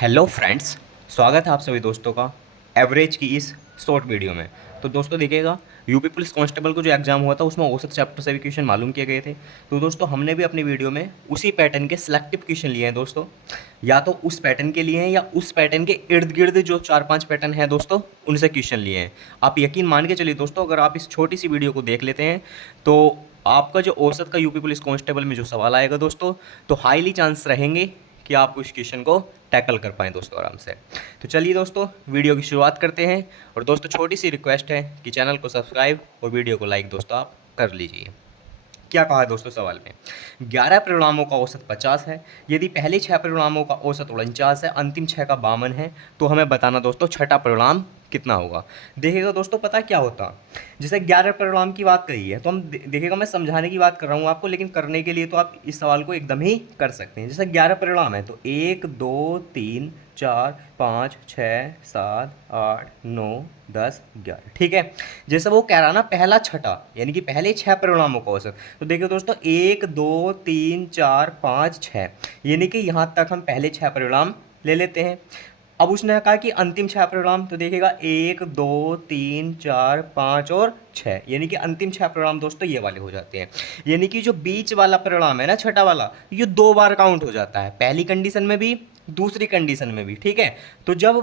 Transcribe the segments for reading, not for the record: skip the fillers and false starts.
Hello friends, स्वागत है आप सभी दोस्तों का एवरेज की इस शॉर्ट वीडियो में। तो दोस्तों देखिएगा, यूपी पुलिस कांस्टेबल को जो एग्ज़ाम हुआ था उसमें औसत चैप्टर से भी क्वेश्चन मालूम किए गए थे। तो दोस्तों हमने भी अपनी वीडियो में उसी पैटर्न के सिलेक्टिव क्वेश्चन लिए हैं दोस्तों, या तो उस पैटर्न के लिए हैं या उस पैटर्न के इर्द गिर्द जो 4-5 पैटर्न हैं दोस्तों उनसे क्वेश्चन लिए हैं। आप यकीन मान के चलिए दोस्तों, अगर आप इस छोटी सी वीडियो को देख लेते हैं तो आपका जो औसत का यूपी पुलिस कांस्टेबल में जो सवाल आएगा दोस्तों, तो हाईली चांस रहेंगे कि आप उस क्वेश्चन को टैकल कर पाएँ दोस्तों आराम से। तो चलिए दोस्तों वीडियो की शुरुआत करते हैं। और दोस्तों छोटी सी रिक्वेस्ट है कि चैनल को सब्सक्राइब और वीडियो को लाइक दोस्तों आप कर लीजिए। क्या कहा है दोस्तों सवाल में? 11 परिणामों का औसत 50 है। यदि पहले 6 परिणामों का औसत 49 है, अंतिम 6 का 52 है, तो हमें बताना दोस्तों छठा परिणाम कितना होगा। देखिएगा दोस्तों, पता क्या होता, जैसे 11 परिणाम की बात कही है तो हम देखिएगा, मैं समझाने की बात कर रहा हूँ आपको, लेकिन करने के लिए तो आप इस सवाल को एकदम ही कर सकते हैं। जैसे 11 परिणाम है तो 1 2 3 4 5 6 7 8 9 10 11, ठीक है। जैसे वो कह रहा ना पहला छठा, यानी कि पहले 6 परिणामों का औसत। तो देखिए दोस्तों 1 2 3 4 5 6, यानी कि यहाँ तक हम पहले 6 परिणाम ले लेते हैं। अब उसने कहा कि अंतिम 6 परिणाम, तो देखिएगा 1 2 3 4 5 और 6, यानी कि अंतिम 6 परिणाम दोस्तों ये वाले हो जाते हैं। यानी कि जो बीच वाला परिणाम है ना, छठा वाला, ये 2 बार काउंट हो जाता है, पहली कंडीशन में भी दूसरी कंडीशन में भी, ठीक है। तो जब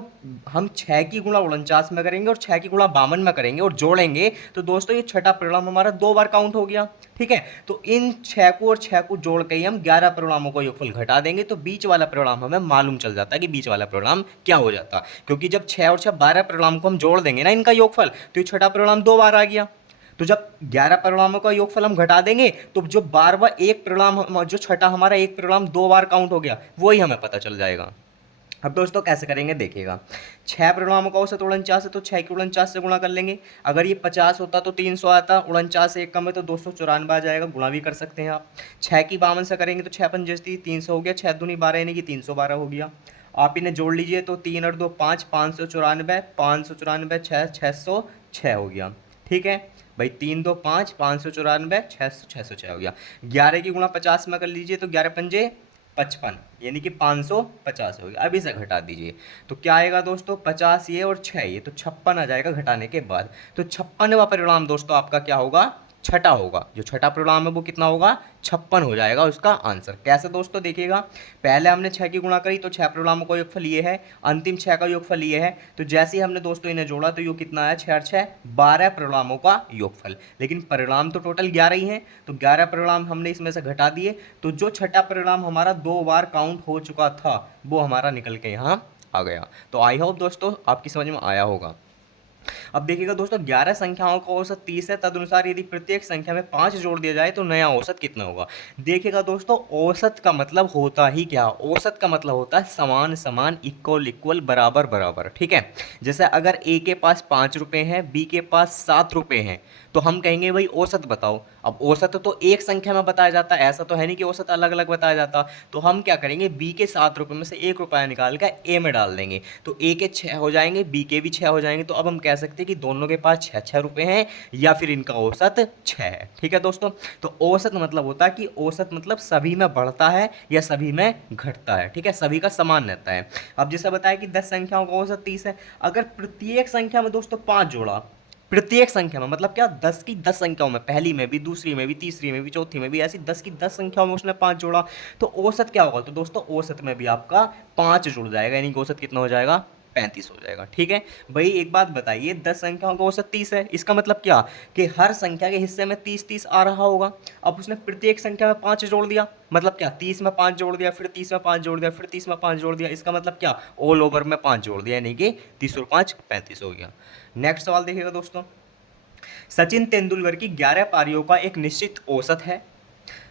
हम 6 की गुणा 49 में करेंगे और 6 की गुणा 52 में करेंगे और जोड़ेंगे तो दोस्तों ये छठा परिणाम हमारा 2 बार काउंट हो गया, ठीक है। तो इन 6 को और 6 को जोड़ के ही हम 11 परिणामों का योगफल घटा देंगे, तो बीच वाला परिणाम हमें मालूम चल जाता है कि बीच वाला परिणाम क्या हो जाता। क्योंकि जब 6 और 6 12 परिणाम को हम जोड़ देंगे ना इनका योगफल, तो ये छठा परिणाम 2 बार आ गया। तो जब 11 परिणामों का योगफल हम घटा देंगे तो जो 12वां एक परिणाम, जो छठा हमारा एक परिणाम 2 बार काउंट हो गया, वही हमें पता चल जाएगा। अब दोस्तों कैसे करेंगे देखिएगा, 6 परिणामों का औसत 49 है तो 6 की 49 से गुणा कर लेंगे। अगर ये 50 होता तो 300 आता, 49 से एक कम है तो 294 आ जाएगा, गुणा भी कर सकते हैं आप। 6 की 52 से करेंगे तो 6 पंजस्ती 300 हो गया, 6 दूनी 12 यानी कि 312 हो गया। आप इन्हें जोड़ लीजिए तो 3 और 2 5, 594, 594 6, 606 हो गया, ठीक है भाई। 3 2 5, 594 606 हो गया। 11 की गुणा 50 में कर लीजिए तो 11 पंजे 55, यानी कि 550 हो गया। अब इसे घटा दीजिए तो क्या आएगा दोस्तों, 50 ये और 6 ये, तो 56 आ जाएगा घटाने के बाद। तो 56वां परिणाम दोस्तों आपका क्या होगा, छठा होगा। जो छठा परिणाम है वो कितना होगा, 56 हो जाएगा उसका आंसर। कैसे दोस्तों देखिएगा, पहले हमने 6 की गुणा करी तो 6 परिणामों का योगफल ये है, अंतिम 6 का योगफल ये है। तो जैसे ही हमने दोस्तों इन्हें जोड़ा तो ये कितना आया, 6 और 6 12 परिणामों का योगफल। लेकिन परिणाम तो टोटल 11 ही है, तो 11 परिणाम हमने इसमें से घटा दिए, तो जो छठा परिणाम हमारा 2 बार काउंट हो चुका था वो हमारा निकल के यहाँ आ गया। तो आई होप दोस्तों आपकी समझ में आया होगा। अब देखिएगा दोस्तों, 11 संख्याओं का औसत 30 है, तदनुसार यदि प्रत्येक संख्या में 5 जोड़ दिया जाए तो नया औसत कितना होगा। देखिएगा दोस्तों, औसत का मतलब होता ही क्या, औसत का मतलब होता है समान समान, इक्वल इक्वल, बराबर बराबर, ठीक है। जैसे अगर ए के पास 5 रुपये हैं, बी के पास 7 रुपये हैं, तो हम कहेंगे भाई औसत बताओ। अब औसत तो एक संख्या में बताया जाता है, ऐसा तो है नहीं कि औसत अलग अलग बताया जाता। तो हम क्या करेंगे, बी के 7 रुपये में से 1 रुपया निकाल कर ए में डाल देंगे, तो ए के 6 हो जाएंगे, बी के भी 6 हो जाएंगे। तो अब हम कह सकते हैं कि दोनों के पास 6 रुपये हैं, या फिर इनका औसत 6 है, ठीक है दोस्तों। तो औसत मतलब होता है कि औसत मतलब सभी में बढ़ता है या सभी में घटता है, ठीक है, सभी का समान रहता है। अब जैसे बताया कि 10 संख्याओं का औसत 30 है, अगर प्रत्येक संख्या में दोस्तों 5 जोड़ा, प्रत्येक संख्या में मतलब क्या, 10 की 10 संख्याओं में, पहली में भी, दूसरी में भी, तीसरी में भी, चौथी में भी, ऐसी 10 की 10 संख्याओं में उसने 5 जोड़ा, तो औसत क्या होगा, तो दोस्तों औसत में भी आपका 5 जुड़ जाएगा, यानी कि औसत कितना हो जाएगा, 35 हो जाएगा, ठीक है भाई। एक बात बताइए, 10 संख्याओं का औसत 30 है, इसका मतलब क्या कि हर संख्या के हिस्से में 30 आ रहा होगा। अब उसने प्रत्येक संख्या में 5 जोड़ दिया, मतलब क्या, 30 में 5 जोड़ दिया, फिर 30 में 5 जोड़ दिया, फिर 30 में 5 जोड़ दिया, इसका मतलब क्या, ऑल ओवर में 5 जोड़ दिया, यानी कि 30 और 5 35 हो गया। नेक्स्ट सवाल देखिएगा दोस्तों, सचिन तेंदुलकर की 11 पारियों का एक निश्चित औसत है।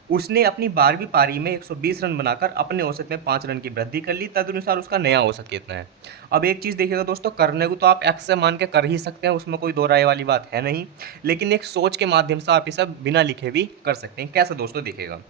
उसने अपनी 12वीं पारी में 120 रन बनाकर अपने औसत में 5 रन की वृद्धि कर ली, तदनुसार उसका नया औसत कितना है। अब एक चीज़ देखिएगा दोस्तों, करने को तो आप एक्स से मान के कर ही सकते हैं, उसमें कोई दो राय वाली बात है नहीं, लेकिन एक सोच के माध्यम से आप इसे बिना लिखे भी कर सकते हैं। कैसे दोस्तों देखिएगा,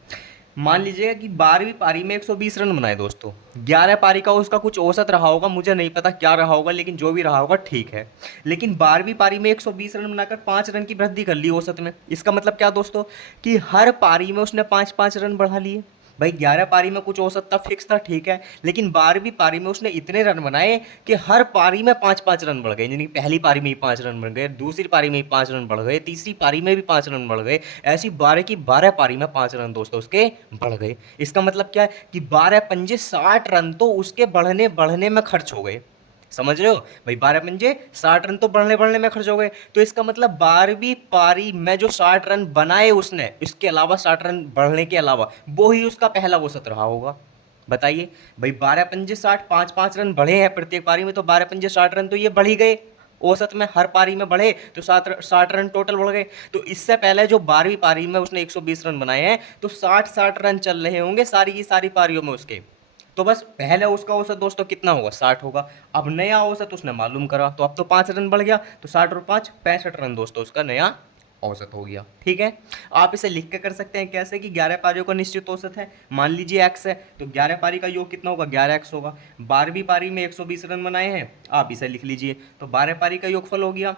मान लीजिएगा कि 12वीं पारी में 120 रन बनाए दोस्तों, 11 पारी का उसका कुछ औसत रहा होगा, मुझे नहीं पता क्या रहा होगा, लेकिन जो भी रहा होगा ठीक है। लेकिन 12वीं पारी में 120 रन बनाकर 5 रन की वृद्धि कर ली औसत में, इसका मतलब क्या दोस्तों, कि हर पारी में उसने 5-5 रन बढ़ा लिए। भाई 11 पारी में कुछ औसत था, फिक्स था, ठीक है, लेकिन 12वीं पारी में उसने इतने रन बनाए कि हर पारी में 5-5 रन बढ़ गए। यानी पहली पारी में ही 5 रन बढ़ गए, दूसरी पारी में ही 5 रन बढ़ गए, तीसरी पारी में भी 5 रन बढ़ गए, ऐसी 12 की 12 पारी में 5 रन दोस्तों उसके बढ़ गए। इसका मतलब क्या है कि 12 पंजे 60 रन तो उसके बढ़ने बढ़ने में खर्च हो गए। समझ रहे हो भाई, 12 पंजे 60 रन तो बढ़ने बढ़ने में खर्च हो गए। तो इसका मतलब 12वीं पारी में जो 60 रन बनाए उसने, इसके अलावा 60 रन बढ़ने के अलावा, वो ही उसका पहला औसत रहा होगा। बताइए भाई, 12 पंजे 60, 5-5 रन बढ़े हैं प्रत्येक पारी में, तो 12 पंजे 60 रन तो ये बढ़ ही गए। औसत में हर पारी में बढ़े तो 60 रन टोटल बढ़ गए। तो इससे पहले जो 12वीं पारी में उसने 120 रन बनाए हैं, तो 60-60 रन चल रहे होंगे सारी की सारी पारियों में उसके। तो बस पहले उसका औसत दोस्तों कितना होगा, 60 होगा। अब नया औसत उसने मालूम करा, तो अब तो 5 रन बढ़ गया, तो 60 और 5 65 रन दोस्तों उसका नया औसत हो गया। ठीक है, आप इसे लिख के कर सकते हैं कैसे कि 11 पारियों का निश्चित औसत है, मान लीजिए एक्स है, तो 11 पारी का योग कितना होगा, 11x होगा। 12वीं पारी में 120 रन बनाए हैं, आप इसे लिख लीजिए, तो 12 पारी का योगफल हो गया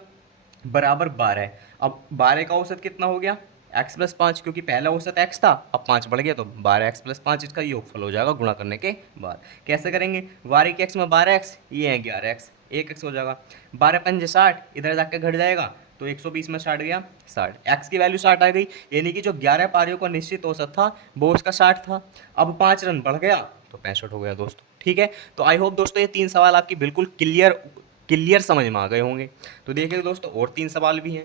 बराबर 12। अब 12 का औसत कितना हो गया, x+5, क्योंकि पहला औसत x था, अब 5 बढ़ गया, तो 12x+5 इसका योगफल हो जाएगा गुणा करने के बाद। कैसे करेंगे, 12 के x में 12x, ये है 11x, 1x हो जाएगा। 12 पंजे 60, इधर जाके घट जाएगा, तो 120 में 60 गया 60, x की वैल्यू 60 आ गई। यानी कि जो 11 पारियों का निश्चित औसत था वो उसका 60 था। अब 5 रन बढ़ गया तो 65 हो गया दोस्तों। ठीक है, तो आई होप दोस्तों ये 3 सवाल आपकी बिल्कुल क्लियर समझ में आ गए होंगे। तो देखिए दोस्तों, और 3 सवाल भी हैं,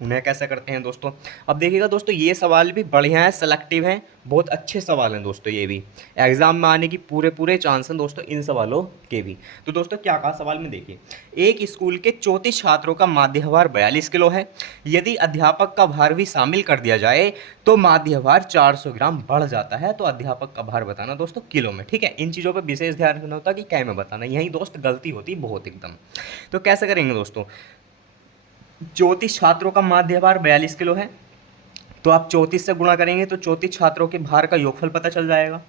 उन्हें कैसे करते हैं दोस्तों। अब देखिएगा दोस्तों, ये सवाल भी बढ़िया है, सेलेक्टिव हैं, बहुत अच्छे सवाल हैं दोस्तों, ये भी एग्जाम में आने की पूरे पूरे चांस हैं दोस्तों इन सवालों के भी। तो दोस्तों क्या कहा सवाल में, देखिए, एक स्कूल के 34 छात्रों का माध्य भार 42 किलो है। यदि अध्यापक का भार भी शामिल कर दिया जाए तो माध्य भार 400 ग्राम बढ़ जाता है। तो अध्यापक का भार बताना दोस्तों किलो में। ठीक है, इन चीज़ों पर विशेष ध्यान रखना होता कि क्या में बताना, यही दोस्त गलती होती बहुत एकदम। तो कैसे करेंगे दोस्तों, 34 छात्रों का माध्य भार 42 किलो है, तो आप 34 से गुणा करेंगे तो 34 छात्रों के भार का योगफल पता चल जाएगा।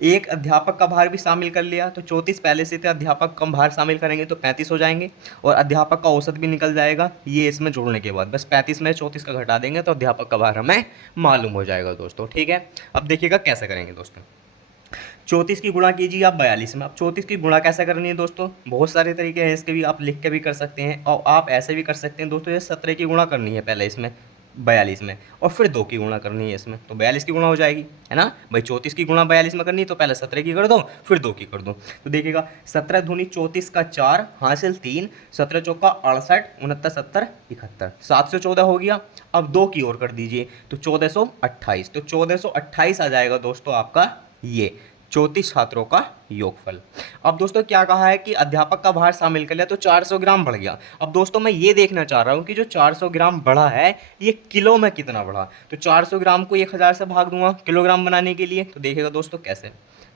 एक अध्यापक का भार भी शामिल कर लिया, तो 34 पहले से थे, अध्यापक का भार शामिल करेंगे तो 35 हो जाएंगे, और अध्यापक का औसत भी निकल जाएगा ये इसमें जोड़ने के बाद। बस 35 में 34 का घटा देंगे तो अध्यापक का भार हमें मालूम हो जाएगा दोस्तों। ठीक है, अब देखिएगा कैसे करेंगे दोस्तों, 34 की गुणा कीजिए आप 42 में। अब 34 की गुणा कैसे करनी है दोस्तों, बहुत सारे तरीके हैं इसके भी, आप लिख के भी कर सकते हैं और आप ऐसे भी कर सकते हैं दोस्तों। ये 17 की गुणा करनी है पहले इसमें 42 में, और फिर 2 की गुणा करनी है इसमें, तो 42 की गुणा हो जाएगी, है ना भाई। 34 की गुणा 42 में करनी है तो पहले 17 की कर दो, फिर 2 की कर दो। तो देखिएगा 17 दूनी 34 का 4 हासिल 3, 17 चौका 68, 69 70 71, 7 से 14 हो गया। अब 2 की ओर कर दीजिए तो 1428, तो 1428 आ जाएगा दोस्तों आपका ये 34 छात्रों का योगफल। अब दोस्तों क्या कहा है कि अध्यापक का भार शामिल कर लिया तो 400 ग्राम बढ़ गया। अब दोस्तों मैं ये देखना चाह रहा हूँ कि जो 400 ग्राम बढ़ा है ये किलो में कितना बढ़ा। तो 400 ग्राम को 1000 से भाग दूंगा किलोग्राम बनाने के लिए। तो देखिएगा दोस्तों कैसे,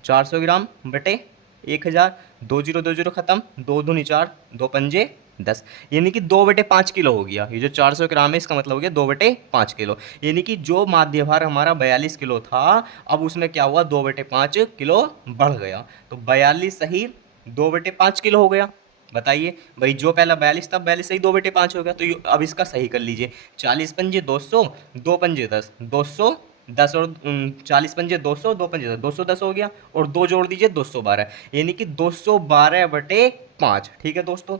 400 ग्राम बटे 1000, 20 खत्म, 2 दूनी 4, 2 पंजे 10, यानी कि 2/5 किलो हो गया। ये जो 400 ग्राम है इसका मतलब हो गया 2/5 किलो। यानी कि जो माध्य भार हमारा 42 किलो था, अब उसमें क्या हुआ, 2/5 किलो बढ़ गया। तो 42 सही 2/5 किलो हो गया। बताइए भाई, जो पहला 42 था 42 सही 2/5 हो गया। तो अब इसका सही कर लीजिए, 40 पंजे 200, 2 पंजे 10, 210, और 40 पंजे 200, 2 पंजे 10, 210 हो गया, और 2 जोड़ दीजिए 212, यानी कि 212/5। ठीक है दोस्तों,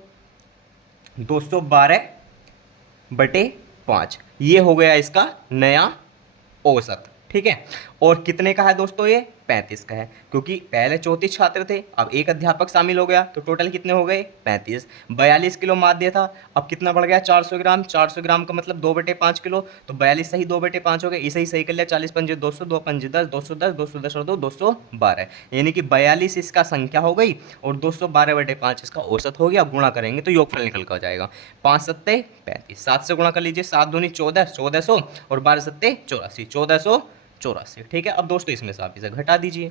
212/5 ये हो गया इसका नया औसत। ठीक है, और कितने का है दोस्तों ये, 35 का है, क्योंकि पहले 34 छात्र थे, अब एक अध्यापक शामिल हो गया, तो टोटल कितने हो गए 35। 42 किलो माध्य था, अब कितना बढ़ गया 400 ग्राम। 400 ग्राम का मतलब 2/5 किलो, तो 42 सही 2/5 हो गए, इसे ही सही कर लिया। 40 पंजे 200, 2 पंजे 10, 210, 210 और 2 212, यानी कि 42 इसका संख्या हो गई और 212/5 इसका औसत हो गया। गुणा करेंगे तो योगफल निकल कर जाएगा, 5 सत्ते 35, 7 से गुणा कर लीजिए, 7 दूनी 14, 1400, और 12 सत्ते 84, 1484। ठीक है, अब दोस्तों इसमें से आप इसे घटा दीजिए,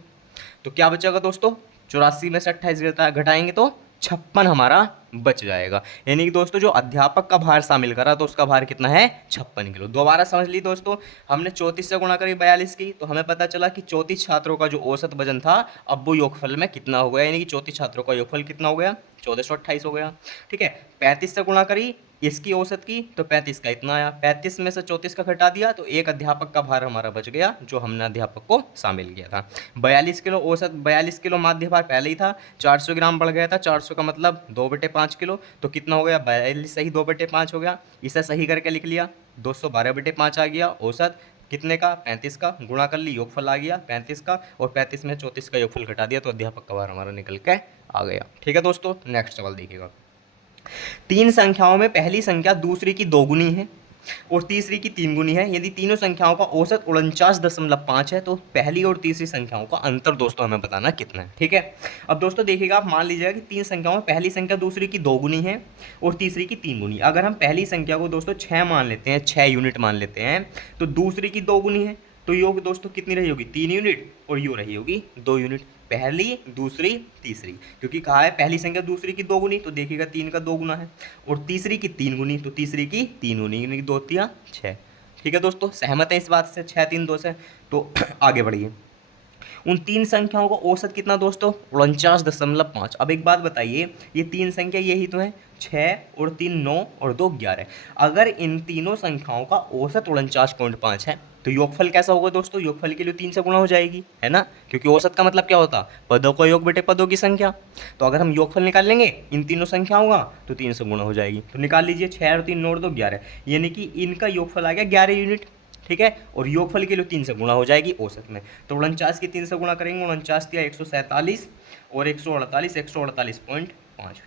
तो क्या बचेगा दोस्तों, 84 में से 28 घटाएंगे तो 56 हमारा बच जाएगा। यानी कि दोस्तों जो अध्यापक का भार शामिल करा तो उसका भार कितना है 56 किलो। दोबारा समझ ली दोस्तों, हमने 34 से गुणा करी 42 की, तो हमें पता चला कि 34 छात्रों का जो औसत वजन था अब वो योगफल में कितना हो गया, यानी कि 34 छात्रों का योगफल कितना हो गया 1428 हो गया। ठीक है, 35 से गुणा करी इसकी औसत की तो 35 का इतना आया, 35 में से 34 का घटा दिया तो एक अध्यापक का भार हमारा बच गया जो हमने अध्यापक को शामिल किया था। 42 किलो औसत, 42 किलो माध्य भार पहले ही था, 400 ग्राम बढ़ गया था, 400 का मतलब 2/5 किलो, तो कितना हो गया 42 सही 2/5 हो गया। इसे सही करके लिख लिया, 212/5 आ गया औसत कितने का 35 का, गुणा कर ली योगफल आ गया 35 का, और 35 में 34 का योगफल घटा दिया तो अध्यापक का भार हमारा निकल के आ गया। ठीक है दोस्तों, नेक्स्ट सवाल देखिएगा। तीन संख्याओं में पहली संख्या दूसरी की दोगुनी है और तीसरी की तीन गुनी है, यदि तीनों संख्याओं का औसत 49.5 है तो पहली और तीसरी संख्याओं का अंतर दोस्तों हमें बताना कितना है। ठीक है, अब दोस्तों देखिएगा, आप मान लीजिएगा कि तीन संख्याओं में पहली संख्या दूसरी की दोगुनी है और तीसरी की तीन गुनी। अगर हम पहली संख्या को दोस्तों 6 मान लेते हैं, 6 यूनिट मान लेते हैं, तो दूसरी की दोगुनी है तो योग दोस्तों कितनी रही होगी 3 यूनिट, और यो रही होगी 2 यूनिट। पहली दूसरी तीसरी, क्योंकि कहा है पहली संख्या दूसरी की दोगुनी, तो देखिएगा 3 का 2 गुना है, और तीसरी की 3 गुनी तो तीसरी की 3 गुनी, यानी कि 2 3 6। ठीक है दोस्तों, सहमत है इस बात से 6 3 2 से? तो आगे बढ़िए। उन तीन संख्याओं का औसत कितना दोस्तों 49.5। अब एक बात बताइए, ये तीन संख्या यही तो है, 6 और 3 9 और 2 11। अगर इन तीनों संख्याओं का औसत 49.5 है तो योगफल कैसा होगा दोस्तों, योगफल के लिए 3 से गुणा हो जाएगी, है ना, क्योंकि औसत का मतलब क्या होता, पदों का योग बटे पदों की संख्या। तो अगर हम योगफल निकाल लेंगे इन तीनों संख्याओं का तो 3 से गुणा हो जाएगी। तो निकाल लीजिए 6 और 3 9 और 2 11, यानी कि इनका योगफल आ गया 11 यूनिट। ठीक है, और योगफल के लिए 3 से गुणा हो जाएगी औसत में, तो 49 की 3 से गुणा करेंगे, 49 या 147 और 148 148.5।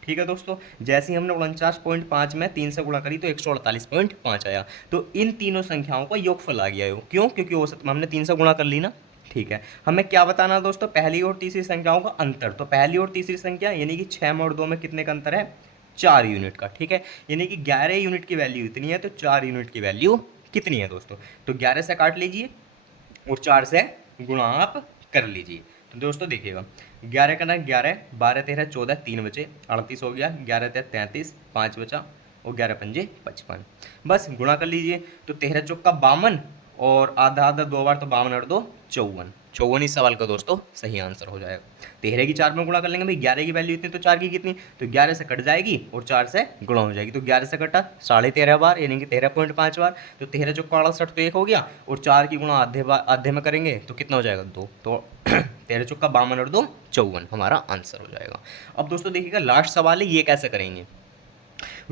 ठीक है दोस्तों, जैसे ही हमने 49.5 में 3 से गुणा करी तो 148.5 आया। तो इन तीनों संख्याओं का योगफल आ गया हो, क्यों, क्योंकि औसत में हमने 3 से गुणा कर ली ना। ठीक है, हमें क्या बताना है दोस्तों, पहली और तीसरी संख्याओं का अंतर। तो पहली और तीसरी संख्या यानी कि 6 में और 2 में कितने का अंतर है, 4 यूनिट का। ठीक है, यानी कि 11 यूनिट की वैल्यू इतनी है तो 4 यूनिट की वैल्यू कितनी है दोस्तों, तो 11 से काट लीजिए और 4 से गुणा आप कर लीजिए। तो दोस्तों देखिएगा, 11 का ना 11, 12 13 14, 3 बचे 38 हो गया, 11 33, 5 बचा, और 11 पंजे 55। बस गुणा कर लीजिए, तो 13 चौका 52, और आधा आधा 2 बार तो 52 और 2 54। 54 इस सवाल का दोस्तों सही आंसर हो जाएगा। 13 की 4 में गुणा कर लेंगे भाई, 11 की वैल्यू इतनी तो 4 की कितनी, तो 11 से कट जाएगी और 4 से गुणा हो जाएगी, तो 11 से कटा 13.5 बार यानी कि 13.5 बार, तो 13 चौका 68 तो 1 हो गया, और 4 की गुणा आधे में करेंगे तो कितना हो जाएगा 2, तो 13 चौका 52 और 2 54 हमारा आंसर हो जाएगा। अब दोस्तों देखिएगा, लास्ट सवाल है, ये कैसे करेंगे।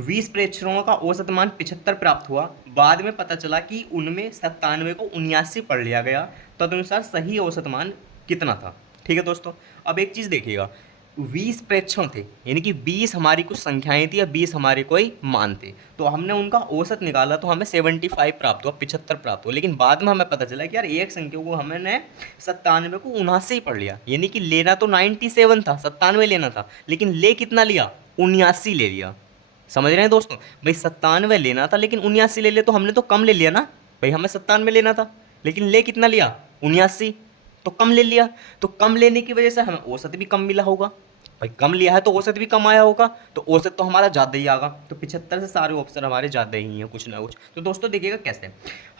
20 प्रेक्षणों का औसत मान 75 प्राप्त हुआ, बाद में पता चला कि उनमें 97 को 79 पढ़ लिया गया, तदनुसार सही औसत मान कितना था। ठीक है दोस्तों, अब एक चीज़ देखिएगा, 20 प्रेक्षण थे यानी कि 20 हमारी कुछ संख्याएं थी या 20 हमारे कोई मान थे, तो हमने उनका औसत निकाला तो हमें 75 प्राप्त हुआ, 75 प्राप्त हुआ, लेकिन बाद में हमें पता चला कि यार एक संख्या को हमने 97 को 79 पढ़ लिया, यानी कि लेना तो 97 था, 97 लेना था, लेकिन ले कितना लिया 79 ले लिया। समझ रहे हैं दोस्तों, भाई 97 लेना था लेकिन 79 ले लिया, तो हमने तो कम ले लिया ना, भाई हमें 97 लेना था लेकिन ले कितना लिया 79, तो कम ले लिया, तो कम लेने की वजह से हमें औसत भी कम मिला होगा, भाई कम लिया है तो औसत भी कम आया होगा, तो औसत तो हमारा ज़्यादा ही आएगा, तो 75 से सारे ऑप्शन हमारे ज़्यादा ही हैं कुछ ना कुछ। तो दोस्तों देखिएगा कैसे,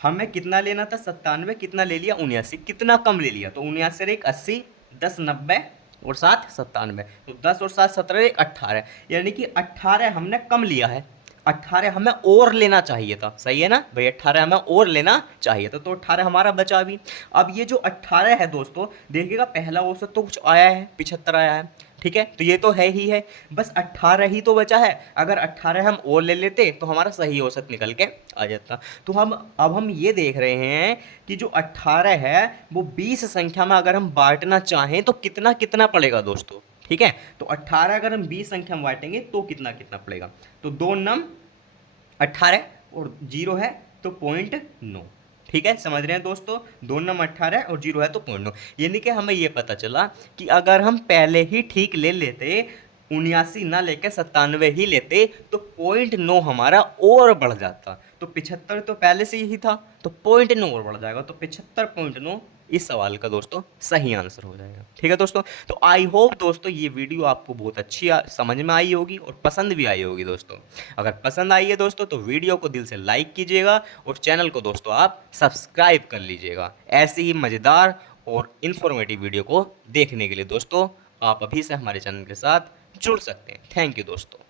हमें कितना लेना था 97, कितना ले लिया 79, कितना कम ले लिया, तो 79 से 80, 10 90 और 7 97, तो 10 और 7 17 एक 18, यानी कि 18 हमने कम लिया है, 18 हमें और लेना चाहिए था, सही है ना भाई, 18 हमें और लेना चाहिए था, तो 18 हमारा बचा भी। अब ये जो 18 है दोस्तों देखिएगा, पहला औसत तो कुछ आया है 75 आया है, ठीक है, तो ये तो है ही है, बस 18 ही तो बचा है, अगर 18 हम और ले लेते तो हमारा सही औसत निकल के आ जाता। तो अब हम ये देख रहे हैं कि जो 18 है वो 20 संख्या में अगर हम बांटना चाहें तो कितना कितना पड़ेगा दोस्तों। ठीक है, तो 18 अगर हम 20 संख्या में बांटेंगे तो कितना कितना पड़ेगा, तो 2 नम 18 और 0 है तो 0.9। ठीक है, समझ रहे हैं दोस्तों, 2 नम 18 और 0 है तो 0.9, यानी कि हमें ये पता चला कि अगर हम पहले ही ठीक ले लेते 79 ना लेकर 97 ही लेते तो 0.9 हमारा और बढ़ जाता, तो 75 तो पहले से ही था तो 0.9 और बढ़ जाएगा, तो 75.9 इस सवाल का दोस्तों सही आंसर हो जाएगा। ठीक है दोस्तों, तो आई होप दोस्तों ये वीडियो आपको बहुत अच्छी समझ में आई होगी और पसंद भी आई होगी दोस्तों। अगर पसंद आई है दोस्तों तो वीडियो को दिल से लाइक कीजिएगा और चैनल को दोस्तों आप सब्सक्राइब कर लीजिएगा। ऐसी ही मज़ेदार और इन्फॉर्मेटिव वीडियो को देखने के लिए दोस्तों आप अभी से हमारे चैनल के साथ जुड़ सकते हैं। थैंक यू दोस्तों।